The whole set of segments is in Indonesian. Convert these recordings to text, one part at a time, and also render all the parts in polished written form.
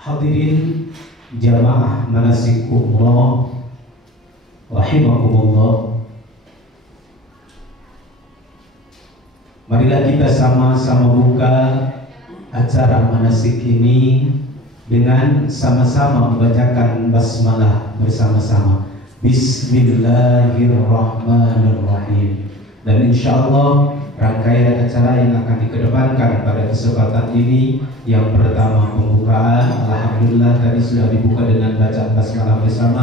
Hadirin jamaah manasik umrah rahimakumullah. Marilah kita sama-sama buka acara manasik ini dengan sama-sama membacakan basmalah bersama-sama. Bismillahirrahmanirrahim. Dan insyaallah rangkaian acara yang akan dikedepankan pada kesempatan ini, yang pertama pembukaan, alhamdulillah tadi sudah dibuka dengan bacaan basmalah bersama,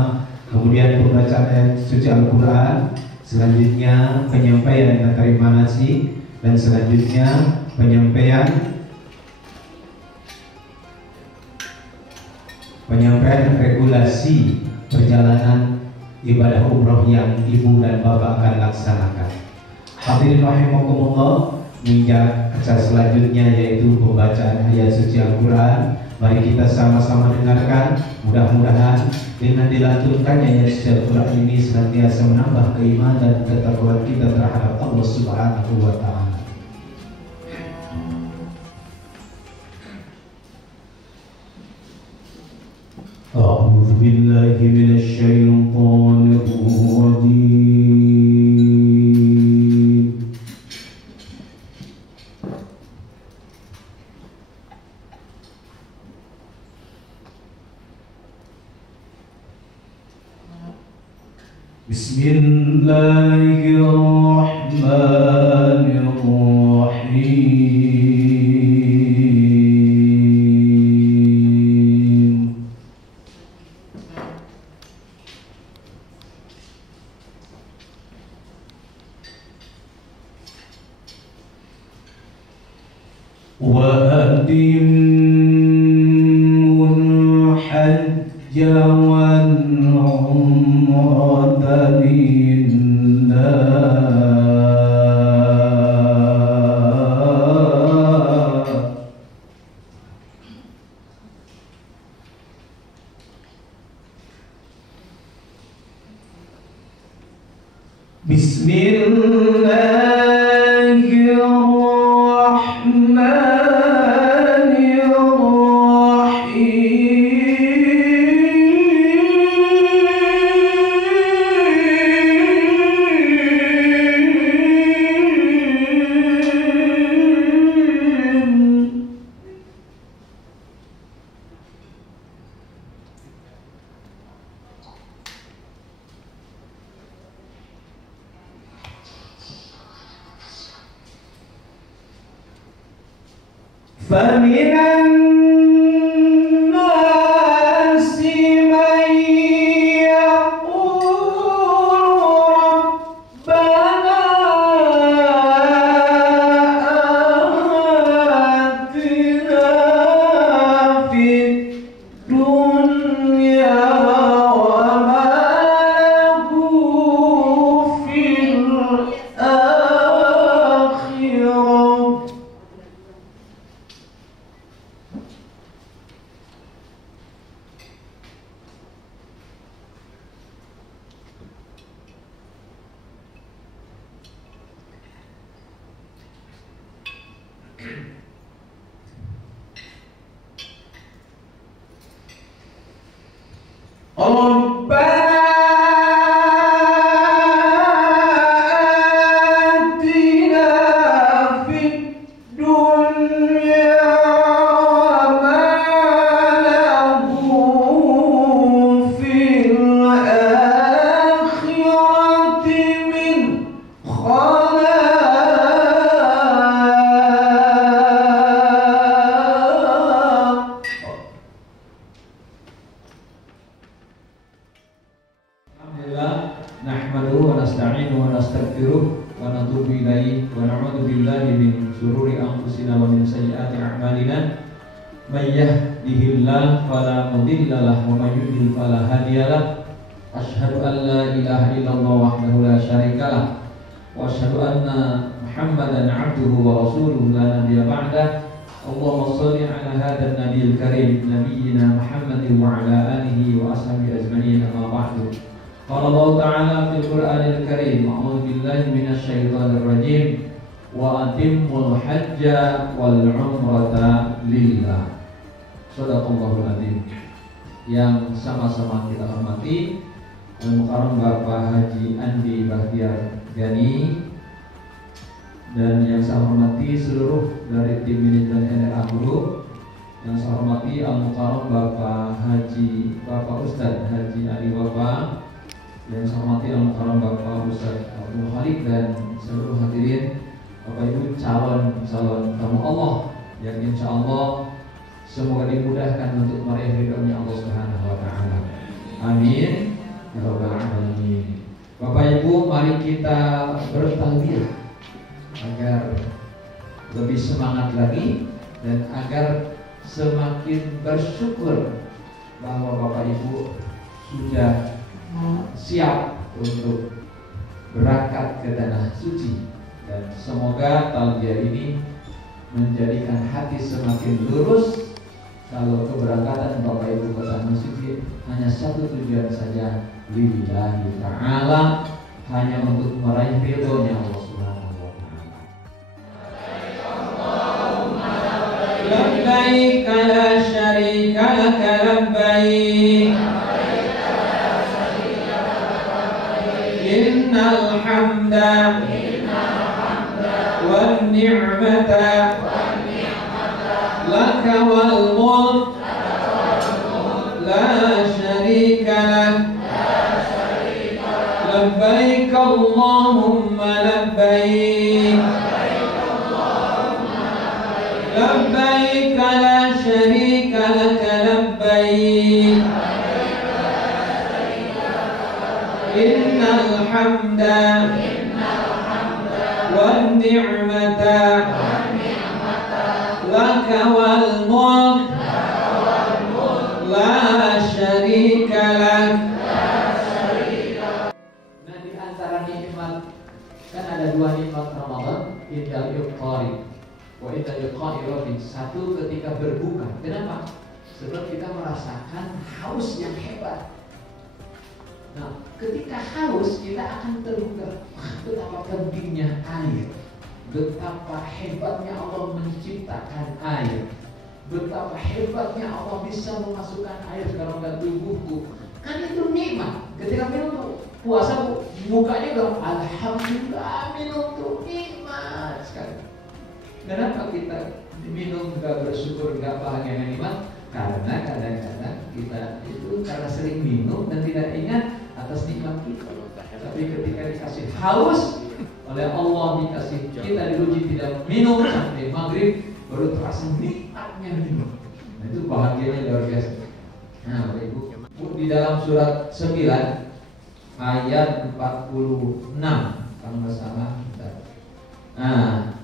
kemudian pembacaan ayat suci Al-Quran, selanjutnya penyampaian materi manasik, dan selanjutnya penyampaian regulasi perjalanan ibadah umroh yang ibu dan bapak akan laksanakan. Hadirin rahimakumullah, menginjak acara selanjutnya yaitu pembacaan ayat suci Al-Quran. Mari kita sama-sama dengarkan. Mudah-mudahan dengan dilantunkannya ayat suci Al-Quran ini senantiasa menambah keimanan dan ketakwaan kita terhadap Allah Subhanahu wa Ta'ala. A'udzu billahi minasy syaithanir rajim. Bismillahirrahmanirrahim. Wa atimul hajja wal umrata lillah. فمن الناس من يقول ربنا آتنا في الدنيا وما له في الآخرة. ربنا آتنا في الدنيا وما له في الآخرة من خلاق. Nahmaduhu wa nasta'inuhu wa nastaghfiruh wa natubu ilaihi wa na'udzu billahi min shururi anfusina wa min sayyiati a'malina. May yahdihillahu fala mudilla lahu wa may yudlil fala hadiyalah. Asyhadu an la ilaha illallah wahdahu la syarikalah wa asyhadu anna Muhammadan 'abduhu wa rasuluhu la nabiyya ba'dah. Allahumma shalli ala hadzal nabiyil karim nabiyyina Muhammadin wa ala alihi wa ashabihi ajma'in, amma ba'du. Qala Allah Ta'ala fil Qur'anil Karim, a'udzu billahi minasy syaithanir rajim, wa atimmul hajja wal umrata lillah. Shadaqallahul adzim. Yang sama-sama kita hormati Al-Mukarram Bapak Haji Andi Bahtiar Gani, dan yang saya hormati seluruh dari tim manajemen NRA Group. Yang saya hormati Al-Mukarram Bapak Ustadz Haji Ali Bapak. Yang saya hormati Al-Mukarram Bapak Ustadz Abdul Khalik dan seluruh hadirin Bapak Ibu calon tamu Allah yang insya Allah semoga dimudahkan untuk meraih ridhonya Allah Subhanahu wa taala. Amin ya rabbal alamin. Bapak Ibu, mari kita bertalbiyah agar lebih semangat lagi dan agar semakin bersyukur bahwa Bapak Ibu sudah siap untuk berangkat ke tanah suci, dan semoga talbiyah ini menjadikan hati semakin lurus. Kalau keberangkatan Bapak Ibu ke tanah suci hanya satu tujuan saja, lillahi ta'ala, hanya untuk meraih ridhonya Allah Subhanahu wa taala. Labbaik la syarika laka labbaik innal hamda wan ni'mata laka wal mulk la syarika lak labbaik Allahumma labbaik labbaik la syarika laka labbaik innal hamda wan ni'mata laka wal mulk la syarika lak. Nah, di antara nikmat kan ada dua nikmat Ramadan, indal iqari wa indal iqari. Satu ketika berbuka. Kenapa? Sebab kita merasakan haus yang hebat. Nah, ketika haus kita akan terbuka. Betapa pentingnya air, betapa hebatnya Allah menciptakan air, betapa hebatnya Allah bisa memasukkan air ke rongga tubuhku. Kan itu nikmat. Ketika minum puasa, mukanya udah alhamdulillah, minum tuh nikmat sekali. Kenapa kita minum gak bersyukur, gak bahagia nikmat? Karena kadang-kadang kita itu karena sering minum dan tidak ingat atas nikmat kita. Tapi ketika dikasih haus oleh Allah, dikasih kita diuji tidak minum sampai maghrib, baru terasa nikmatnya minum. Nah, itu bahagianya luar biasa. Nah, Bapak Ibu, di dalam surat 9 ayat 46 kalau nggak salah. Nah,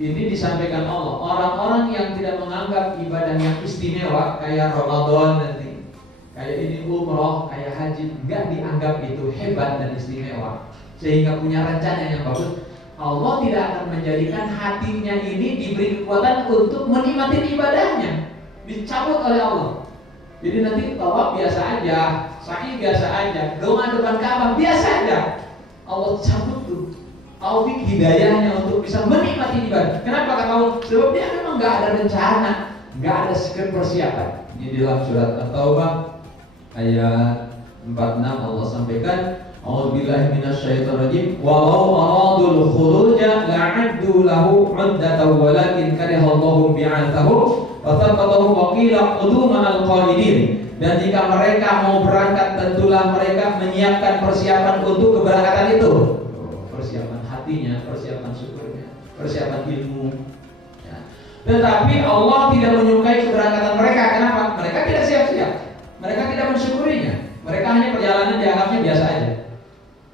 ini disampaikan Allah, orang-orang yang tidak menganggap ibadah yang istimewa kayak Ramadan nanti, kayak ini umroh, kayak haji, enggak dianggap itu hebat dan istimewa, sehingga punya rencana yang bagus. Allah tidak akan menjadikan hatinya ini diberi kekuatan untuk menikmati ibadahnya, dicabut oleh Allah. Jadi nanti tawaf biasa aja, sa'i biasa aja, doa depan Ka'bah biasa aja. Allah cabut tuh taufik hidayahnya untuk bisa menikmati ibadah. Kenapa kata Allah? Sebab dia memang nggak ada rencana, nggak ada persiapan. Ini dalam surat At-Taubah ayat 46 Allah sampaikan, A'udzubillahi minasyaitonirrajim. Walau aradul khuruja la'addu lahu 'uddatan walakin karihallahu bi'atsahu wa thabatahum wa qila qudu ma'al qalidin. Dan jika mereka mau berangkat, tentulah mereka menyiapkan persiapan untuk keberangkatan itu. Persiapan hatinya, persiapan syukurnya, persiapan ilmu. Ya. Tetapi Allah tidak menyukai keberangkatan mereka. Kenapa? Mereka tidak siap-siap. Mereka tidak mensyukurinya. Mereka hanya perjalanan dianggapnya biasa aja.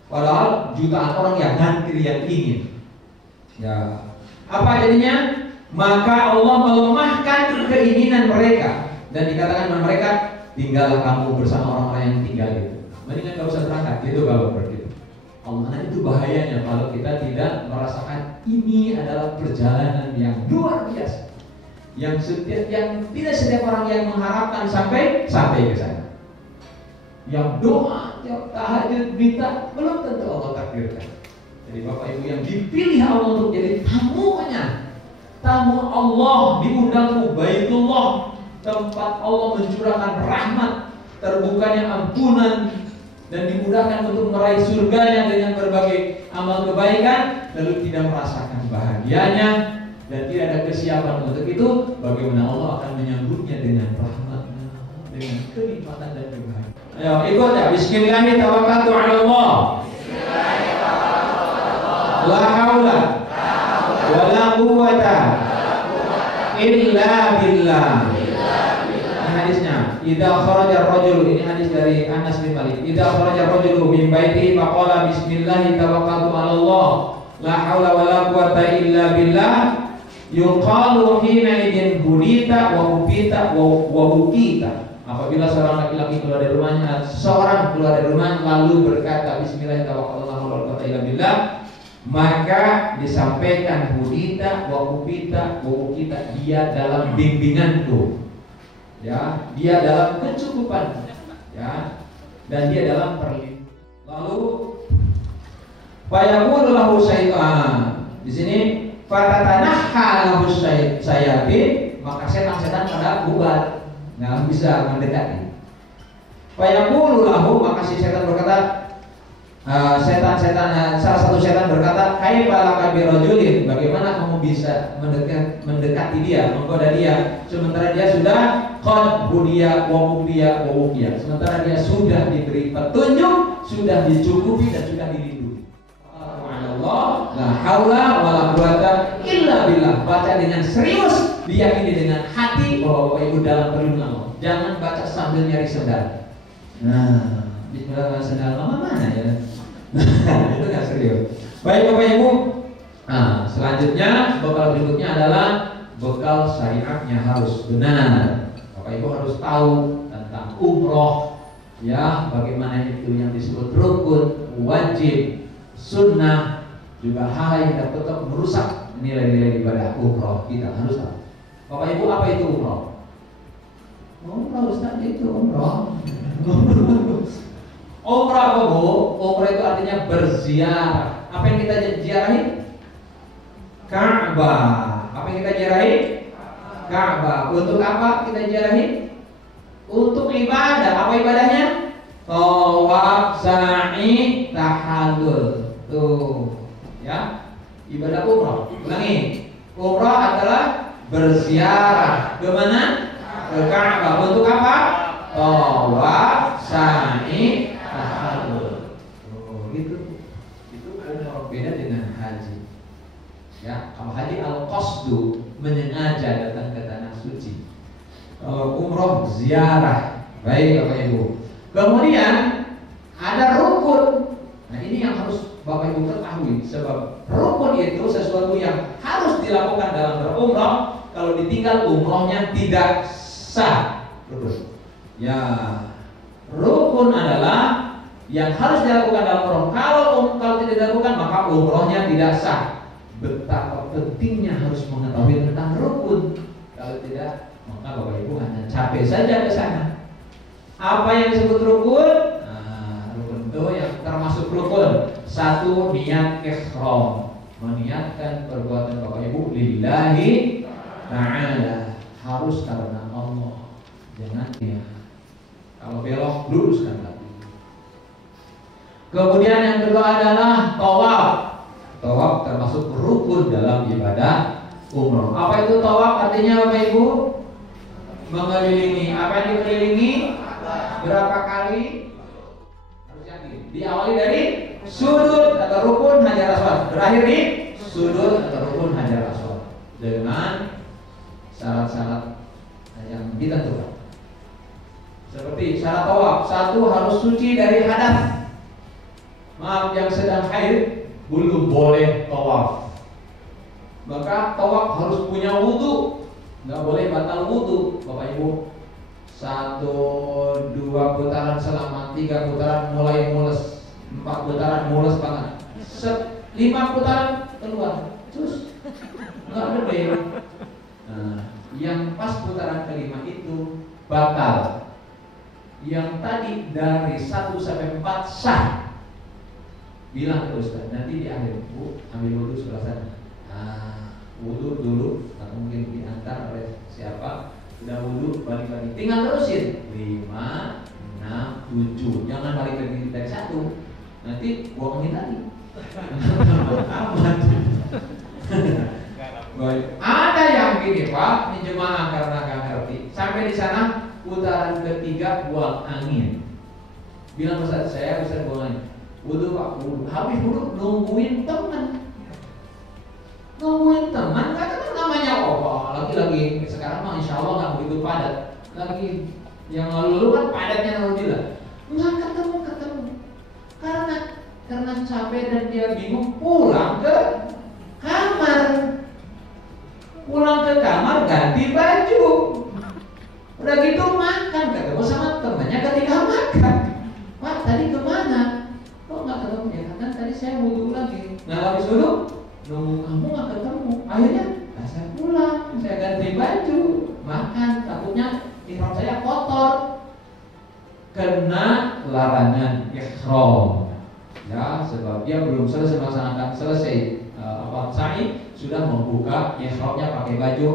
Padahal jutaan orang yang ngantri, yang ingin. Ya. Apa jadinya? Maka Allah melemahkan keinginan mereka dan dikatakan kepada mereka, tinggallah kamu bersama orang-orang yang tinggal gitu. Mendingan gak usah berangkat, gitu kalau begitu. Allah, itu bahayanya kalau kita tidak merasakan ini adalah perjalanan yang luar biasa, yang tidak setiap orang yang mengharapkan sampai ke sana. Yang doa, yang tahajud, minta, belum tentu Allah takdirkan. Jadi Bapak Ibu yang dipilih Allah untuk jadi tamunya, tamu Allah, diundang ke Baitullah tempat Allah mencurahkan rahmat, terbukanya ampunan, dan dimudahkan untuk meraih surganya dengan berbagai amal kebaikan, lalu tidak merasakan bahagianya dan tidak ada kesiapan untuk itu, bagaimana Allah akan menyambutnya dengan rahmatnya, dengan kenikmatan dan kebahagiaan. Ayo ikut ya. Bismillahirrahmanirrahim. Tawakkaltu 'ala Allah. La haula wa la quwwata illa billah. Ini hadisnya. Idza kharaja ar-rajulu, ini hadis dari Anas bin Malik. Idza kharaja ar-rajulu min baitihi faqala bismillah tawakkaltu 'ala Allah. La haula wa la quwwata illa billah. Yuqalu hina idin hudita wa upita wa ukita. Apabila seorang laki-laki keluar dari rumahnya, seseorang keluar dari rumah lalu berkata Bismillahirrahmanirrahim, maka disampaikan hudita wa upita wa ukita, dia dalam bimbinganku, ya, dia dalam kecukupan, ya, dan dia dalam perlindungan. Lalu fayaqulu lahu syaitan, di sini fatatanahha lahu syayatin, maka setan-setan pada bubar, nggak bisa mendekati. Fayaqulu lahu, maka si setan berkata, salah satu setan berkata, kaifa laka birajulin, bagaimana kamu bisa mendekati dia, menggoda dia, sementara dia sudah qad hudiya wa mubiya wa wuqiya, sementara dia sudah diberi petunjuk, sudah dicukupi dan sudah dilindungi. Allah, la haula wala quwata illa billah. Baca dengan serius, diyakini dengan hati bahwa Bapak Ibu dalam perlindungan Allah. Jangan baca sambil nyari sendal. Nah, bismillah sendal mama mana ya? Itu nggak serius. Baik Bapak Ibu. Nah, selanjutnya bekal berikutnya adalah bekal syariatnya harus benar. Bapak Ibu harus tahu tentang umroh, ya, bagaimana itu yang disebut rukun, wajib, sunnah, juga hal yang dapat tetap merusak nilai-nilai ibadah umroh. Kita harus tahu. Bapak Ibu, apa itu umroh? Umroh Ustaz, itu umroh. Umroh apa Bu? Umroh itu artinya berziarah. Apa yang kita ziarahi? Ka'bah. Apa yang kita ziarahi? Ka'bah. Untuk apa kita ziarahi? Untuk ibadah. Apa ibadahnya? Tawaf, sa'i, tahallul. Tuh, ya, ibadah umroh. Ulangi, umroh adalah berziarah ke mana? Ke Ka'bah. Untuk apa? Tawaf, sa'i, tahallul. Oh, gitu. Itu umroh, beda dengan haji. Ya, kalau haji al-qasdu, menyengaja datang ke tanah suci. Kalau umroh ziarah. Baik Bapak Ibu. Kemudian ada rukun. Nah, ini yang harus Bapak Ibu ketahui, sebab rukun itu sesuatu yang harus dilakukan dalam berumroh. Kalau ditinggal umrohnya tidak sah. Rukun. Ya, rukun adalah yang harus dilakukan dalam umroh. Kalau tidak dilakukan maka umrohnya tidak sah. Betapa pentingnya harus mengetahui tentang rukun. Kalau tidak, maka Bapak Ibu hanya capek saja ke sana. Apa yang disebut rukun? Rukun itu yang termasuk rukun. Satu, niat ihram, meniatkan perbuatan Bapak Ibu lillahi ta'ala, harus karena Allah. Jangan ya, kalau belok luruskan lagi. Kemudian yang kedua adalah tawaf. Tawaf termasuk rukun dalam ibadah umroh. Apa itu tawaf? Artinya Bapak Ibu mengelilingi. Apa yang dikelilingi? Berapa kali? Harus yakin. Diawali dari sudut atau rukun Hajar Aswad, berakhir di sudut atau rukun Hajar Aswad dengan syarat-syarat yang ditentukan. Seperti syarat tawaf, satu harus suci dari hadas. Maaf, yang sedang haid belum boleh tawaf. Maka tawaf harus punya wudu, nggak boleh batal wudu Bapak Ibu. 1, 2 putaran selama 3 putaran mulai mules, 4 putaran mules banget, 5 putaran keluar, terus nggak boleh. Nah, yang pas putaran kelima itu batal. Yang tadi dari 1 sampai 4 sah. Bilang ke Ustaz, nanti di akhir, Bu, ambil wudhu sebelah sana. Nah, wudhu dulu, atau mungkin diantar oleh siapa, Udah wudhu, balik lagi. Tinggal terusin 5, 6, 7. Jangan balik lagi dari 1. Nanti bohongin lagi. Aman. Ada yang gini Pak, ini jemaah karena nggak ngerti. Sampai di sana putaran ketiga buang angin. Bilang Ustaz, saya Ustaz buang angin. Wudhu Pak, wudhu. Habis wudhu nungguin teman. Nungguin teman, kata namanya lagi sekarang mah insya Allah nggak begitu padat. Lagi yang lalu kan padatnya alhamdulillah. Nggak ketemu. Karena capek dan dia bingung, pulang ke kamar. Pulang ke kamar ganti baju. Udah gitu makan, ketemu sama temannya ketika makan. Pak tadi kemana? Kok nggak ketemu? Ya kan tadi saya wudhu lagi. Nah habis wudhu nunggu kamu nggak ketemu. Akhirnya saya pulang, saya ganti baju, makan. Takutnya ihram saya kotor, kena larangan ihram. Ya sebab dia belum selesai melaksanakan sa'i, sudah membuka ihramnya pakai baju,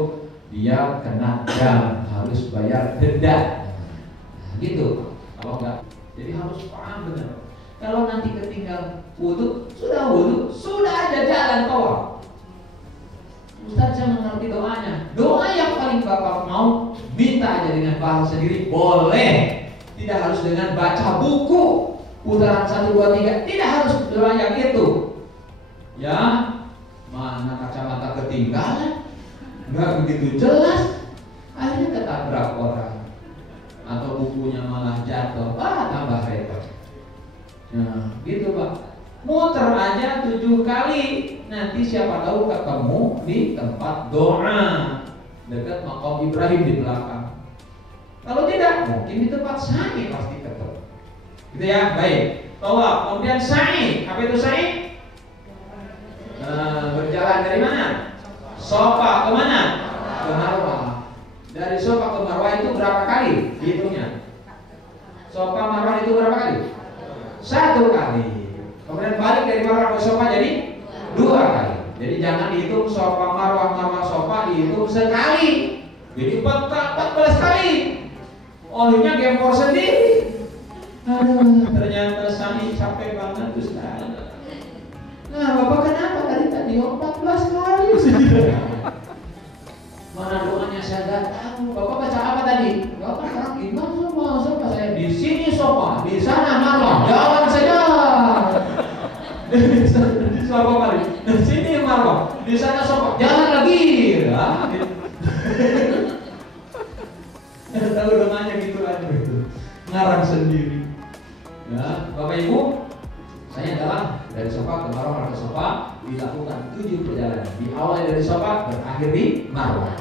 dia kena dam, harus bayar denda. Nah, gitu. Kalau enggak, jadi harus paham benar. Kalau nanti ketinggal wudhu, sudah ada jalan tawaf. Ustaz saya mengerti doanya. Doa yang paling Bapak mau minta aja dengan bahasa sendiri boleh. Tidak harus dengan baca buku. Putaran 1, 2, 3. Tidak harus doa yang itu. Ya, mana kacamata ketinggalan, nggak begitu jelas, akhirnya ketabrak orang atau bukunya malah jatuh, tambah repot. Nah, gitu Pak. Muter aja 7 kali, nanti siapa tahu ketemu di tempat doa dekat makam Ibrahim di belakang. Kalau tidak, mungkin di tempat sa'i pasti ketemu. Gitu ya, baik. Tawaf, kemudian sa'i. Apa itu sa'i? Berjalan dari mana? Sofa ke mana? Ke Marwah. Dari Sofa ke Marwah itu berapa kali? Hitungnya. Sofa Marwah itu berapa kali? 1 kali. Kemudian balik dari Marwah ke Sofa jadi 2 kali. Jadi jangan dihitung Sofa Marwah Sofa, dihitung sekali. Jadi 14 kali. Olehnya gempor sendiri. Aduh, ternyata sa'i capek banget Ustaz. Nah, Bapak kenapa tadi 14 kali? Mana doanya saya nggak tahu. Bapak baca apa tadi? Bapak sekarang gimana sofa saya di sini sofa, di sana Marwah, jalan saja. Di sofa balik, di sini Marwah, di sana sofa, jalan lagi. Tahu doanya gitu aja itu, ngarang sendiri. Ya, Bapak Ibu, saya dalam dari sofa ke Marwah ke sofa dilakukan 7 perjalanan. Diawali dari sofa, berakhir di Marwah.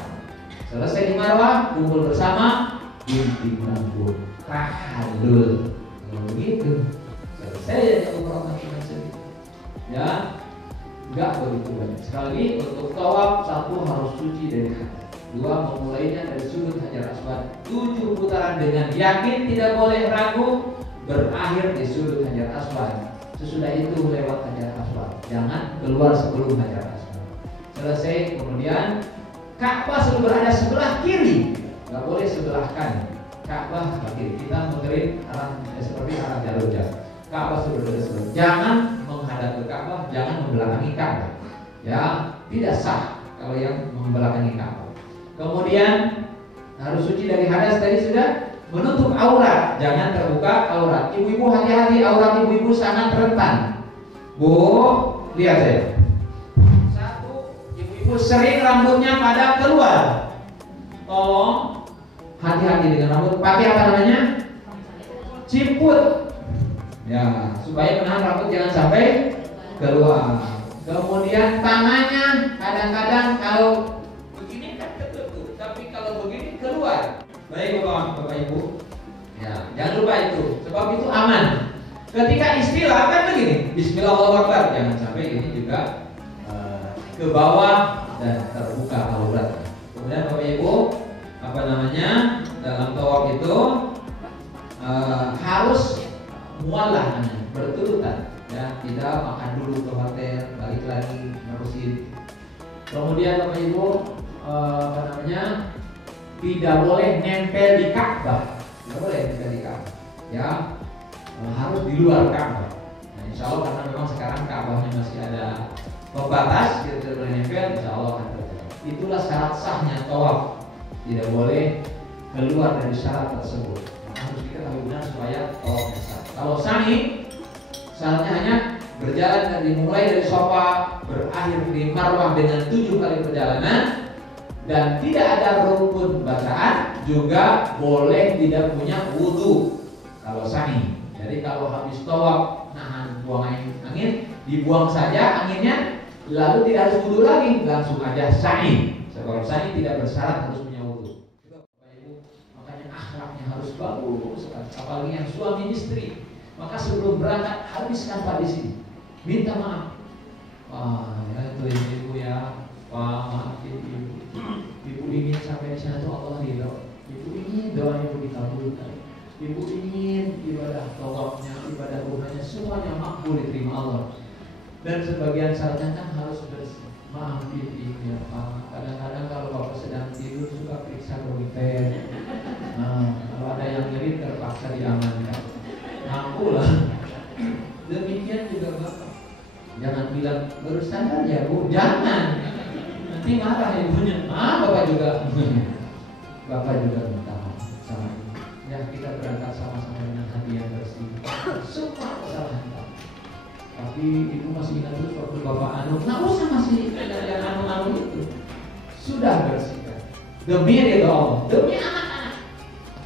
Selesai di Marwah, kumpul bersama, inti menanggung tahalul. Kalau begitu, selesai ya umrah masing-masing. Ya, enggak begitu banyak. Sekali lagi untuk tawaf 1 harus suci dari hadas. 2 memulainya dari sudut Hajar Aswad. 7 putaran dengan yakin, tidak boleh ragu. Berakhir di sudut Hajar Aswad. Sesudah itu lewat Hajar Aswad. Jangan keluar sebelum Hajar Aswad. Selesai, kemudian Ka'bah selalu berada sebelah kiri, nggak boleh sebelah kanan. Ka'bah sebelah kiri. Kita muterin seperti arah jalur jauh. Ka'bah selalu berada sebelah. Jangan menghadap ke Ka'bah, jangan membelakangi Ka'bah. Ya, tidak sah kalau yang membelakangi Ka'bah. Kemudian harus suci dari hadas tadi sudah. Menutup aurat, jangan terbuka aurat. Ibu-ibu hati-hati, aurat ibu-ibu sangat rentan. Bu, lihat saya. 1, ibu-ibu sering rambutnya pada keluar. Tolong hati-hati dengan rambut. Pakai apa namanya? Ciput. Ya, supaya menahan rambut jangan sampai keluar. Kemudian tangannya kadang-kadang kalau begini kan ketutup, tapi kalau begini keluar. Baik Bapak Ibu, ya jangan lupa itu, sebab itu aman. Ketika istilah kan begini, Bismillahirrahmanirrahim, jangan sampai ini juga ke bawah dan terbuka aurat. Kemudian Bapak Ibu, dalam tawaf itu harus mualah namanya, berturutan, ya tidak makan dulu ke hotel, balik lagi nerusin. Kemudian Bapak Ibu tidak boleh nempel di Ka'bah. Tidak boleh nempel di Ka'bah. Ya, harus di luar Ka'bah. Nah, insya Allah karena memang sekarang Ka'bahnya masih ada pembatas, kita tidak boleh nempel, insya Allah akan terjadi. Itulah syarat sahnya tawaf. Tidak boleh keluar dari syarat tersebut. Maka harus kita tahu benar supaya tawafnya sah. Kalau sa'i, syaratnya hanya berjalan dan dimulai dari Safa, berakhir di Marwah dengan 7 kali perjalanan, dan tidak ada rukun bacaan, juga boleh tidak punya wudhu kalau sa'i. Jadi kalau habis tawaf nahan buang angin, dibuang saja anginnya, lalu tidak harus wudhu lagi, langsung aja sa'i. Sebab sa'i tidak bersyarat harus punya wudhu. Makanya akhlaknya harus bagus, apalagi yang suami istri. Maka sebelum berangkat habiskan Pak di sini, minta maaf. Ya itu ibu ya, maaf ibu. Ibu ingin sampai di sana tuh Allah ridho. Ibu ingin doa ibu dikabulkan. Ibu ingin ibadah tawafnya, ibadah umrahnya semuanya makbul diterima Allah. Dan sebagian syaratnya kan harus bersih. Maaf ibu ya Pak. Kadang-kadang kalau Bapak sedang tidur suka periksa monitor. Kalau ada yang ngerit terpaksa diamankan. Mampu lah. Demikian juga Bapak. Jangan bilang baru sadar ya Bu. Jangan. Nanti marah ibunya. Bapak juga. Bapak juga minta maaf sama ibu. Ya kita berangkat sama-sama dengan hati yang bersih. Semua kesalahan Bapak. Tapi ibu masih ingat terus waktu Bapak nggak usah masih yang anu itu. Sudah bersihkan. Demi ridho Allah, demi anak-anak,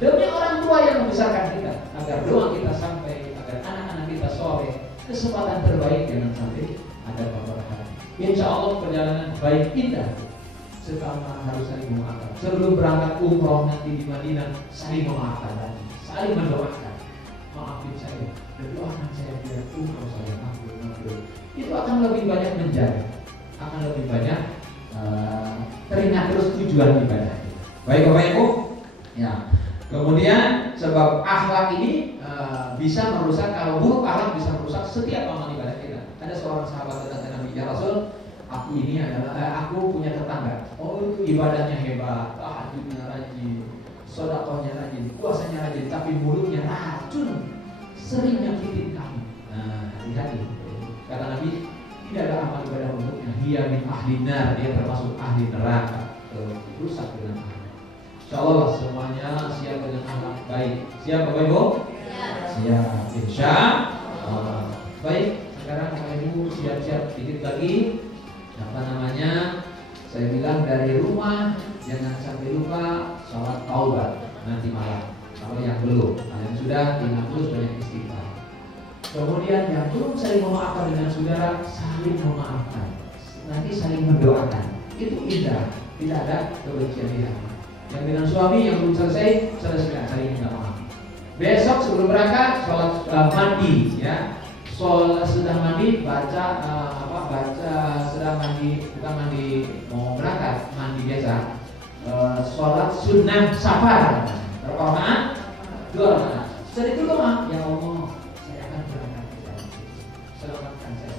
demi orang tua yang membesarkan kita, agar doa kita sampai, agar anak-anak kita soleh. Kesempatan terbaik jangan sampai ada keberkahan. Insya Allah perjalanan baik indah. Sekarang harus saling memaafkan. Sebelum berangkat umroh nanti di Madinah, saling memaafkan lagi, saling mendoakan. Maafin saya, dan doakan saya biar umroh saya makbul. Itu akan lebih banyak menjaga, akan lebih banyak teringat terus tujuan ibadah. Baik Bapak Ibu, ya. Kemudian sebab akhlak ini bisa merusak, kalau buruk akhlak bisa merusak setiap amal ibadah kita. Ada seorang sahabat datang ke Nabi, ya Rasul, aku ini adalah aku punya tetangga. Oh itu ibadahnya hebat, tahajudnya rajin, sedekahnya rajin, puasanya rajin, tapi mulutnya racun, sering nyakitin kami. Nah hati-hati. Kata Nabi, tidak ada amal ibadah untuknya. Dia min ahli nar, dia termasuk ahli neraka. Rusak dengan akhlak. Insya Allah semuanya siap dengan akhlak baik. Siap Bapak Ibu? Siap. Insya Allah. Baik. Sekarang Bapak Ibu siap-siap sedikit lagi. Apa namanya? Saya bilang dari rumah jangan sampai lupa sholat taubat nanti malam. Kalau yang belum, yang sudah tinggal terus banyak istighfar. Kemudian yang belum saling memaafkan dengan saudara, saling memaafkan. Nanti saling mendoakan. Itu indah. Tidak ada kebencian di hati. Yang dengan suami yang belum selesai saling minta maaf. Besok sebelum berangkat sholat mandi, ya. Sholat sudah mandi, baca sudah mandi, bukan mandi mau berangkat, mandi biasa. Sholat sunnah safar. Berapa rakaat? 2 rakaat. Setelah itu doa, ya Allah, saya akan berangkat ke jalan. Selamatkan saya.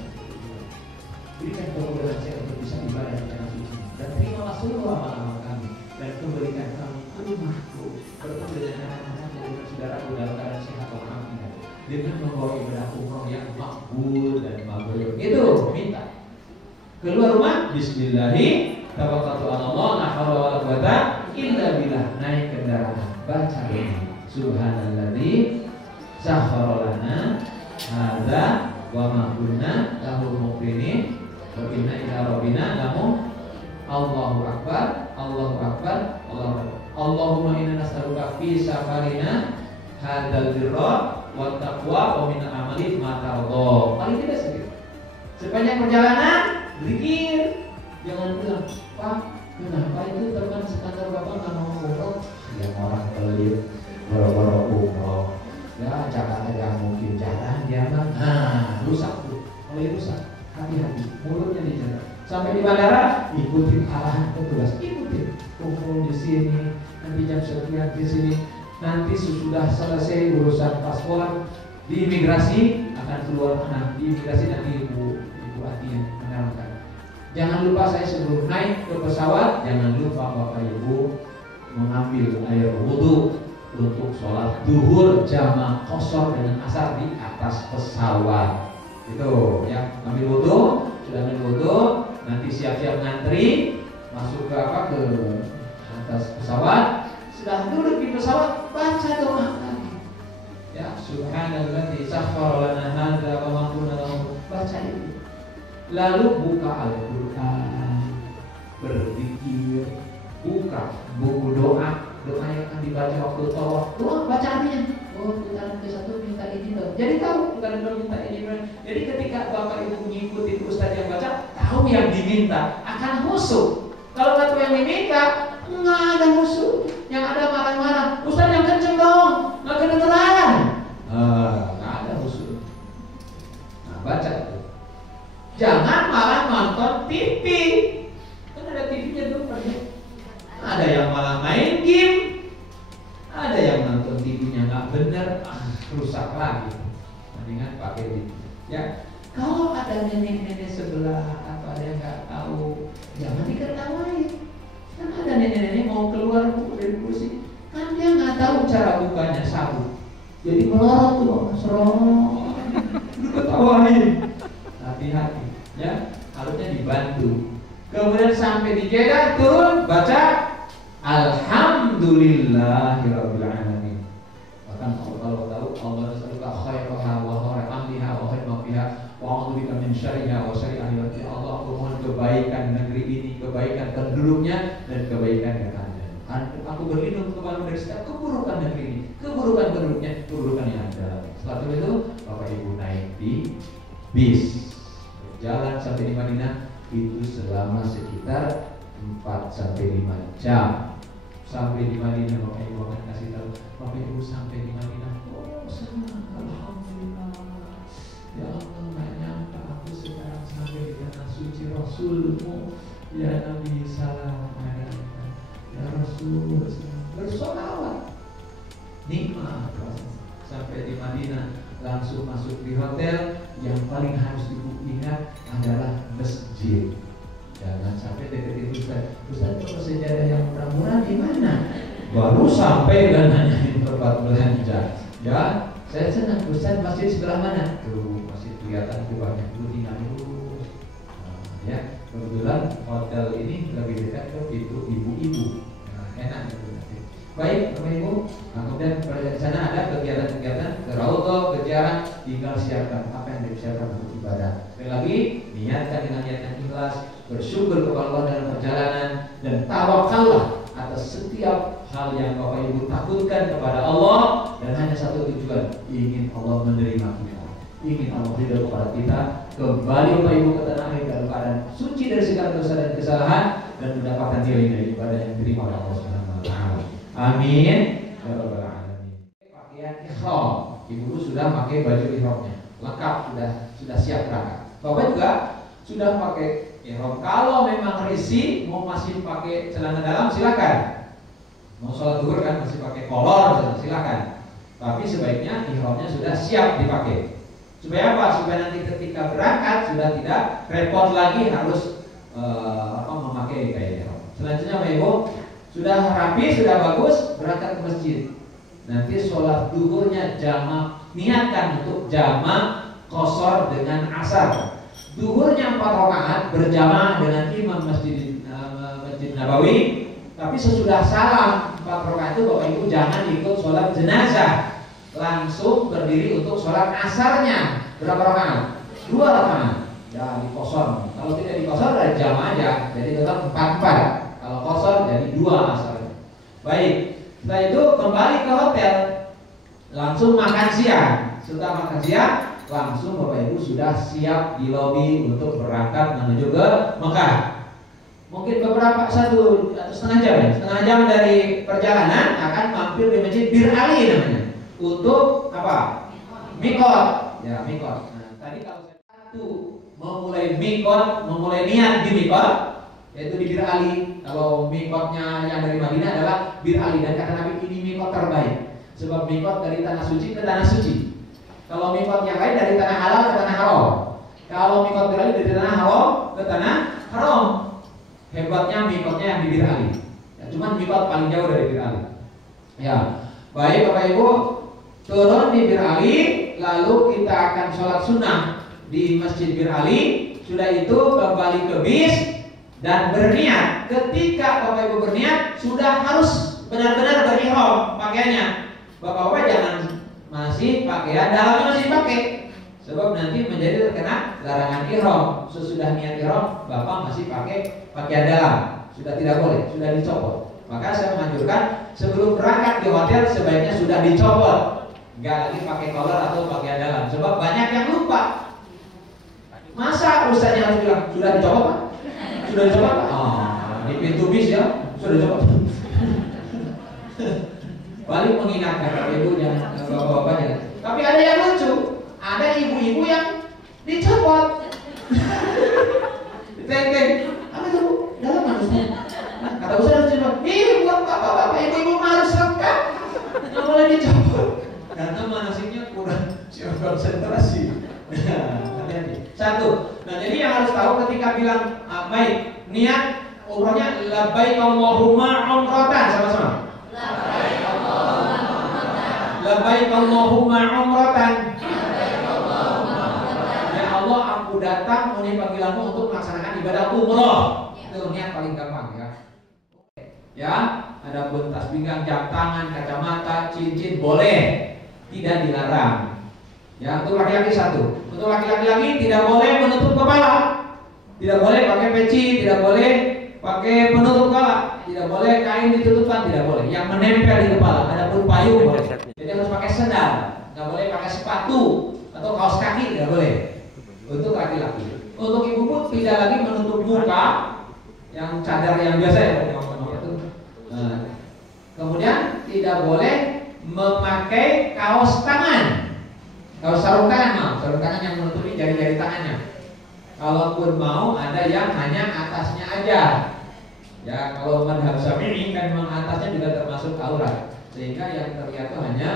Berikan kemudahan saya untuk bisa ibadah di tanah suci. Dan terimalah seluruh amal-amal kami. Dan kembalikan kami ke rumahku, bertemu dengan anak-anak dan dengan saudaraku dalam keadaan sehat walafiat, dengan membawa ibadah umroh yang makbul dan mabrur. Itu minta. Keluar rumah, Bismillahi, tawakkaltu 'ala Allah, la haula wala quwata illa billah. Naik kendaraan, baca doa. Subhanalladzi sakhkhara lana hadza wa ma kunna lahu muqrinin wa inna ila rabbina lamunqalibun. Allahu akbar, Allahu akbar, Allahu akbar. Allahumma inna nas'aluka fi safarina hadzal birra wat taqwa wa min amali ma tardha. Paling tidak sedikit. Sepanjang perjalanan zikir. Jangan bilang, Pak, kenapa itu teman sekantor Bapak nggak mau umroh? Ya orang pelit, boro-boro umroh. Ya Jakarta yang mungkin jalan dia mah. Nah, rusak tuh. Kalau rusak, hati-hati, mulutnya dijaga. Sampai di bandara, ikutin arahan petugas, ikutin. Kumpul di sini, nanti jam sekian di sini. Nanti sesudah selesai urusan paspor di imigrasi akan keluar. Nah, di imigrasi nanti ibu Ati yang menerangkan. Jangan lupa saya sebelum naik ke pesawat, jangan lupa Bapak Ibu mengambil air wudhu untuk sholat duhur jamaah qashar dengan asar di atas pesawat. Itu ya, ambil wudhu, sudah ambil wudhu, nanti siap-siap ngantri masuk ke atas pesawat. Sudah duduk di pesawat, baca doa lagi. Ya, subhanalladzi sakhkhara lana hadza wa ma kunna lahu, baca itu. Lalu buka Al-Qur'an, berzikir, buka buku doa yang akan dibaca waktu tawaf. Doa baca artinya. Oh, putaran ke-1 minta izin dong. Jadi tahu putaran kedua minta izin. Jadi ketika Bapak Ibu mengikuti ustaz yang baca, tahu yang diminta, akan khusyuk. Kalau nggak tahu yang diminta, nggak ada khusyuk. Yang ada marah-marah. Ustaz yang kenceng dong, nggak kedengeran. Nggak ada khusyuk. Nah, baca itu. Jangan malah nonton TV. Kan ada TV-nya tuh, ada yang malah main game, ada yang nonton TV-nya nggak bener, rusak lagi. Mendingan pakai ini. Ya, kalau ada nenek-nenek sebelah atau ada yang nggak tahu, jangan diketawain. Kan ada nenek-nenek mau keluar dari kursi, kan dia nggak tahu cara bukanya sabuk, jadi melorot tuh, serong, diketawain. Hati-hati, ya, harusnya dibantu. Kemudian sampai di Jeddah turun baca Alhamdulillahirabbil alamin. Bahkan kalau tahu Allah nasalluka khairaha wa khaira amliha wa khaira fiha wa a'udzubika min syarriha wa syarri ahliha. Allah, aku mohon kebaikan negeri ini, kebaikan penduduknya dan kebaikan yang ada. Aku berlindung kepada dari setiap keburukan negeri ini, keburukan penduduknya, keburukan yang ada. Setelah itu Bapak Ibu naik di bis, jalan sampai di Madinah itu selama sekitar 4-5 jam. Sampai di Madinah Bapak Ibu akan kasih tahu, Bapak Ibu sampai di Madinah, oh senang, alhamdulillah. Ya Allah, nggak nyangka aku sekarang sampai di tanah suci Rasulmu, ya Nabi salam alaikum, ya Rasul bersolawat. Nikmat sampai di Madinah, langsung masuk di hotel. Yang paling harus diingat adalah masjid. Jangan sampai deketin Ustaz. Ustaz, kalau sejarah yang murah-murah di mana? Baru sampai dan nanyain tempat belanja. Ya, saya senang. Ustaz, masjid sebelah mana? Tuh, masih kelihatan tuh banyak. Tuh tinggal lurus. Ya, kebetulan hotel ini lebih dekat ke pintu ibu-ibu. Nah, enak itu. Baik, Bapak Ibu. Nah, kemudian pada di sana ada kegiatan-kegiatan ke Raudhah, ke ziarah, tinggal siapkan apa yang disiapkan untuk ibadah. Sekali lagi, niatkan dengan niat yang ikhlas, bersyukur kepada Allah dalam perjalanan, dan tawakallah atas setiap hal yang Bapak Ibu takutkan kepada Allah, dan hanya satu tujuan, ingin Allah menerima kita, ingin Allah ridho kepada kita, kembali Bapak Ibu ke tanah air dalam keadaan suci dari segala dosa dan kesalahan, dan mendapatkan nilai ibadah yang diterima oleh Allah Subhanahu wa Ta'ala. Amin. Ya Rabbal Alamin. Pakaian ihram, ibu sudah pakai baju ihramnya, lengkap, sudah siap berangkat. Bapak juga sudah pakai ihram. Kalau memang risih mau masih pakai celana dalam silakan. Mau sholat zuhur kan masih pakai kolor silakan. Tapi sebaiknya ihramnya sudah siap dipakai. Supaya apa? Supaya nanti ketika berangkat sudah tidak repot lagi harus memakai kayak ihram. Selanjutnya Bapak Ibu, sudah rapi, sudah bagus, berangkat ke masjid. Nanti sholat duhurnya jamaah, niatkan untuk jamaah qashar dengan asar. Duhurnya 4 rakaat berjamaah dengan imam Masjid Nabawi. Tapi sesudah salam 4 rakaat itu Bapak Ibu jangan ikut sholat jenazah, langsung berdiri untuk sholat asarnya. Berapa rakaat? 2 rakaat. Ya di qashar. Kalau tidak di qashar ada jamaah aja, jadi tetap 4-4. Kalau qashar jadi 2 asar. Baik, setelah itu kembali ke hotel, langsung makan siang. Setelah makan siang, langsung Bapak Ibu sudah siap di lobi untuk berangkat menuju ke Mekah. Mungkin beberapa 1 atau setengah jam ya, setengah jam dari perjalanan akan mampir di Masjid Bir Ali namanya. Untuk apa? Mikot. Ya, mikot. Nah, tadi kalau saya memulai mikot, memulai niat di mikot, yaitu di Bir Ali. Kalau mikotnya yang dari Madinah adalah Bir Ali, dan kata Nabi ini mikot terbaik. Sebab mikot dari tanah suci ke tanah suci. Kalau mikot yang lain dari tanah halal ke tanah haram. Kalau mikot Bir Ali dari tanah haram ke tanah haram. Hebatnya mikotnya yang di Bir Ali. Ya, Cuman miqat paling jauh dari Bir Ali. Ya, baik Bapak Ibu, turun di Bir Ali, lalu kita akan sholat sunnah di Masjid Bir Ali. Sudah itu kembali ke bis dan berniat. Ketika Bapak Ibu berniat, sudah harus benar-benar berihram pakaiannya. Bapak-bapak jangan masih pakaian dalamnya masih dipakai, sebab nanti menjadi terkena larangan ihram. Sesudah niat ihram, Bapak masih pakai pakaian dalam, sudah tidak boleh, sudah dicopot. Maka saya menganjurkan sebelum berangkat di hotel sebaiknya sudah dicopot, nggak lagi pakai collar atau pakaian dalam, sebab banyak yang lupa. Masa ustaznya harus bilang sudah dicopot Pak? Sudah dicopot Pak? Di pintu bis ya sudah dicopot. Balik mengingatkan Bapak Ibu dan bapak-bapaknya. Tapi ada yang lucu, ada ibu-ibu yang dicopot. Ditenteng, apa itu Bu? Dalam manusia. Kata ustaz harus dicopot. Buat bapak-bapak, ibu-ibu harus lengkap. Nggak boleh dicopot. Karena manasiknya kurang konsentrasi. Hati-hati. Satu. Nah jadi yang harus tahu ketika bilang baik niat umrohnya labbaik Allahumma umratan, sama-sama. Labbaik Allahumma umratan. Ya Allah, aku datang memenuhi panggilanmu untuk melaksanakan ibadah umroh. Itu niat paling gampang ya. Ya, adapun tas pinggang, jam tangan, kacamata, cincin boleh, tidak dilarang. Ya, untuk laki-laki satu. Untuk laki-laki lagi tidak boleh menutup kepala, tidak boleh pakai peci, tidak boleh pakai penutup kepala, tidak boleh kain ditutupkan, tidak boleh. Yang menempel di kepala, adapun payung boleh. Jadi harus pakai sendal, nggak boleh pakai sepatu atau kaos kaki, tidak boleh. Untuk laki-laki. Untuk ibu pun tidak lagi menutup muka, yang cadar yang biasa ya. Kemudian tidak boleh memakai kaos tangan. Kaos sarung tangan, sarung tangan yang menutupi jari-jari tangannya. Kalaupun mau ada yang hanya atasnya aja. Ya, kalau madhab Syafi'i kan memang atasnya juga termasuk aurat, sehingga yang terlihat itu hanya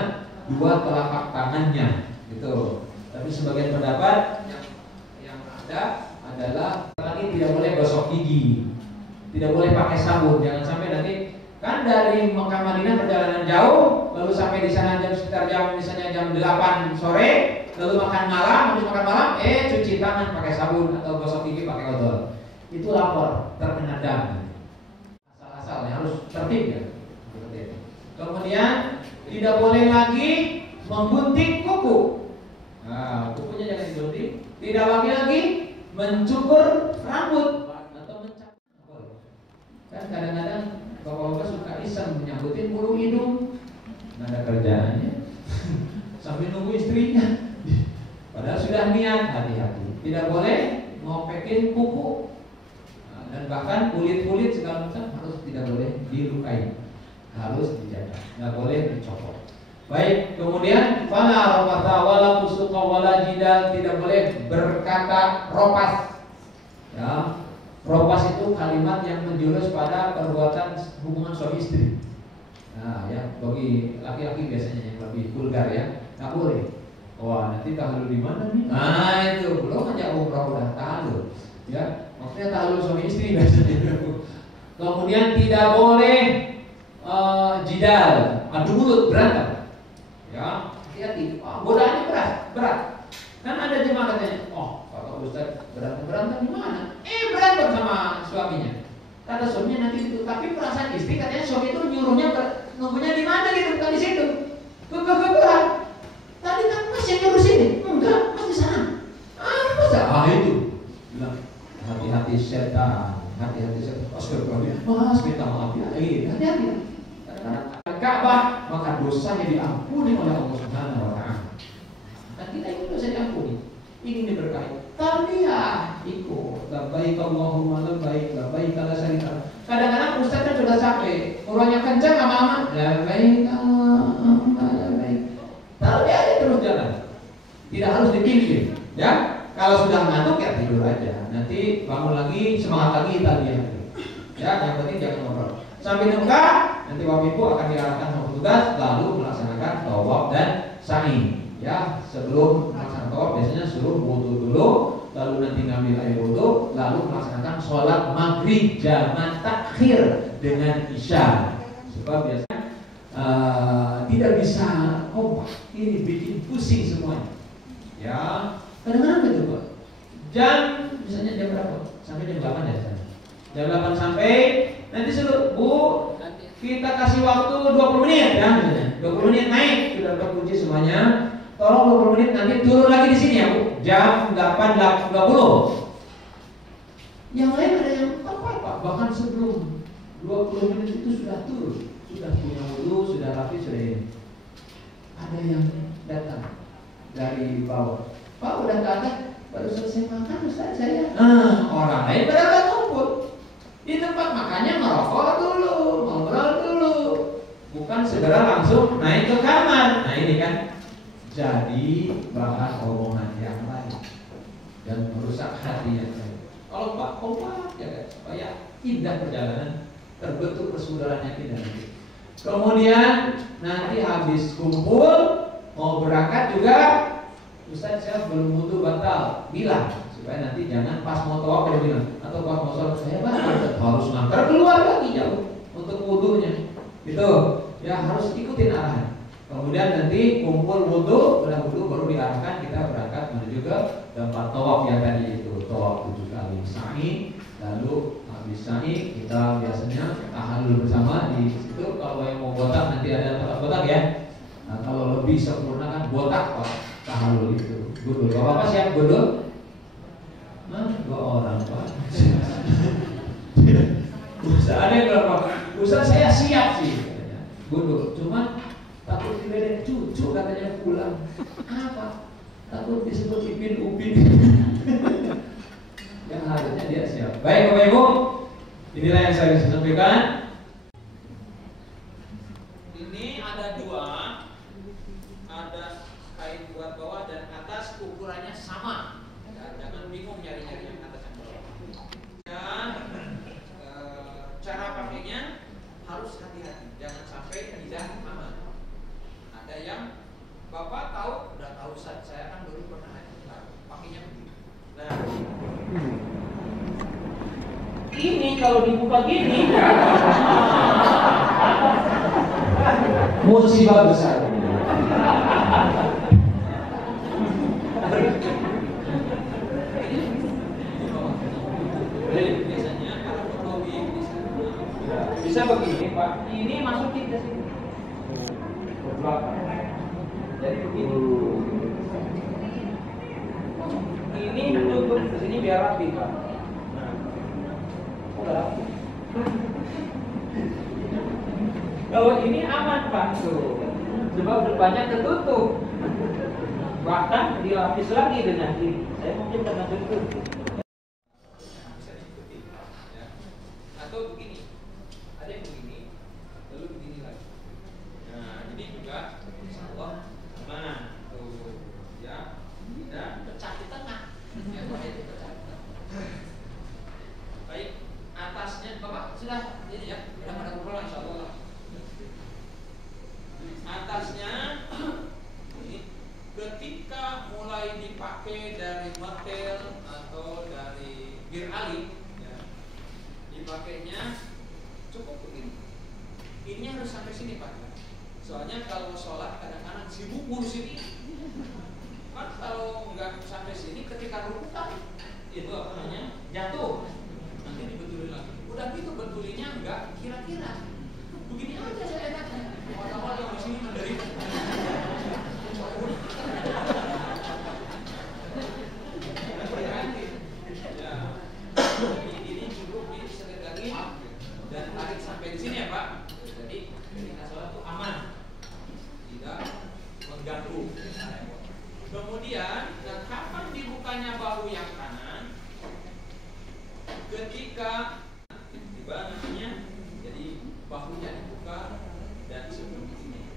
dua telapak tangannya, gitu. Tapi sebagian pendapat yang ada adalah lagi tidak boleh gosok gigi, tidak boleh pakai sabun. Jangan sampai nanti kan dari Mekah Madinah perjalanan jauh, lalu sampai di sana sekitar misalnya jam 8 sore, lalu makan malam, habis makan malam, cuci tangan pakai sabun atau gosok gigi pakai odol. Itu lapor, terkena dam. Asal-asalnya harus tertib ya. Kemudian tidak boleh lagi menggunting kuku. Nah, kukunya jangan digunting. Tidak lagi mencukur rambut atau mencat. Kan kadang-kadang bapak-bapak suka iseng menyambutin bulu hidung, nggak ada kerjaannya, sambil nunggu istrinya. Padahal sudah niat, hati-hati. Tidak boleh ngopekin kuku, dan bahkan kulit-kulit segala macam harus tidak boleh dilukai, harus dijaga, nggak boleh dicopot. Baik, kemudian fala rafata wala fusuqa wala jidal, tidak boleh berkata ropas. Ya. Ropas itu kalimat yang menjurus pada perbuatan hubungan suami istri. Nah ya, bagi laki-laki biasanya yang lebih vulgar ya, nggak boleh. Wah, nanti tahlul di mana nih? Nah itu belum aja umrah udah tahlul. Ya, maksudnya tahlul suami istri biasanya. Kemudian tidak boleh jidal, adu mulut, berantem. Ya, hati-hati. Godaannya berat. Kan ada jemaah katanya, kalau Ustaz berantem gimana? Berantem sama suaminya. Kata suaminya nanti itu, tapi perasaan istri katanya suami itu nyuruhnya nunggunya di mana gitu, bukan di situ. Kebetulan. Tadi kan Mas yang nyuruh sini. Enggak, Mas di sana. Masa? Itu. Bilang hati-hati setan, Astagfirullah. Mas minta maaf ya. Hati-hati. Kadang-kadang Ka'bah maka dosanya diampuni oleh Allah Subhanahu wa taala. Dan kita itu dosa diampuni. Ingin diberkahi. Talbiyah ikut. Labbaik Allahumma labbaik, labbaik la syarika. Kadang-kadang ustaz kan sudah capek, urangnya kencang lama-lama. Labbaik Allahumma labbaik. Talbiyah aja terus jalan. Tidak harus dipimpin, ya. Kalau sudah ngantuk ya tidur aja. Nanti bangun lagi, semangat lagi talbiyah. Ya, yang penting jangan ngobrol. Sampai Mekah, nanti Bapak Ibu akan diarahkan sama petugas lalu melaksanakan tawaf dan sa'i. Ya, sebelum melaksanakan tawaf biasanya suruh wudu dulu, lalu nanti ngambil air wudu, lalu melaksanakan sholat maghrib jamak takhir dengan isya. Sebab biasanya tidak bisa kompak, ini bikin pusing semuanya. Ya, kadang-kadang gitu Pak. Jam misalnya jam berapa? Sampai jam 8 ya sana. Jam 8 sampai nanti suruh Bu, kita kasih waktu 20 menit ya misalnya. 20 menit naik, sudah terkunci semuanya. Tolong 20 menit nanti turun lagi di sini ya Bu. Jam 8.20. Yang lain ada yang tepat Pak, bahkan sebelum 20 menit itu sudah turun, sudah punya wudu, sudah rapi, sudah ini. Ada yang datang dari bawah, Pak udah ke atas, baru selesai makan Ustaz saya. Orang lain pada nggak ngumpul di tempat makannya, merokok dulu, ngobrol dulu, bukan segera langsung naik ke kamar. Nah ini kan jadi bahan omongan yang lain dan merusak hati yang lain. Kalau Pak kompak ya supaya indah perjalanan, terbentuk persaudaraan yang indah. Kemudian nanti habis kumpul mau berangkat juga, Ustaz saya belum wudu batal, bilang supaya nanti jangan pas mau tawaf dia bilang, atau pas mau sholat saya harus ngantar keluar lagi jauh untuk wudunya. Gitu ya, harus ikutin arahan. Kemudian nanti kumpul wudu, udah wudu baru diarahkan kita berangkat menuju ke tempat tawaf yang tadi itu, tawaf 7 kali sa'i. Lalu habis sa'i kita biasanya tahallul bersama di situ. Kalau yang mau botak nanti ada tempat botak ya. Nah, kalau lebih sempurna kan botak Pak, tahallul itu. Gundul. Bapak siap gundul? Nah, 2 orang Pak. Ustaz ada yang bilang Pak, Ustaz saya siap sih katanya. Gundul. Cuma takut diledek cucu katanya pulang. Apa? Takut disebut Ipin Upin. Yang harusnya dia siap. Baik Bapak Ibu, inilah yang saya bisa sampaikan. Ini ada 2, ada kain buat bawah dan atas, ukurannya sama. Ya, jangan bingung nyari-nyari yang atas yang bawah. Dan cara pakainya harus hati-hati, jangan sampai tidak aman. Ada yang Bapak tahu, udah tahu Ustaz, saya kan dulu pernah pakainya begini. Nah, ini kalau dibuka gini musibah besar. Biasanya kalau fotografi bisa begini Pak, ini masukin ke sini. Jadi begini. Ini tutup ke sini biar rapi Pak. Nah, udah rapi. Kalau ini aman Pak, tuh. Sebab depannya tertutup. Bahkan dilapis lagi dengan ini. Saya mungkin pernah tutup. Bisa diikuti, ya. Atau begini, ada yang begini, lalu begini lagi. Nah, ini juga insya Allah aman, tuh, ya. Dan pecah di tengah. Ya, itu pecah di tengah. Baik, atasnya Bapak sudah ini ya, sudah pada kumpul insya Allah. Atasnya ini ketika mulai dipakai dari motel atau dari bir ali, ya, dipakainya cukup begini. Ini harus sampai sini Pak. Soalnya kalau sholat kadang-kadang sibuk ngurusin ini. Kan kalau nggak sampai sini ketika rukukan itu apa namanya jatuh, nanti dibetulin lagi. Udah gitu betulinya nggak kira-kira. Begini aja saya enaknya. Awal-awal yang di sini menderita. Ini cukup disekali dan tarik sampai di sini ya Pak. Jadi ketika sholat itu aman, tidak mengganggu. Kemudian kapan dibukanya bahu yang kanan? Ketika tiba namanya, jadi bahunya dibuka dan sebelum ini.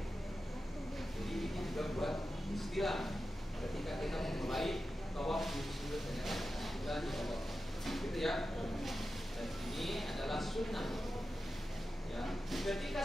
Jadi ini juga buat istilah ketika kita memulai tawaf di sudut dan gitu ya. Dan ini adalah sunnah. Ya, ketika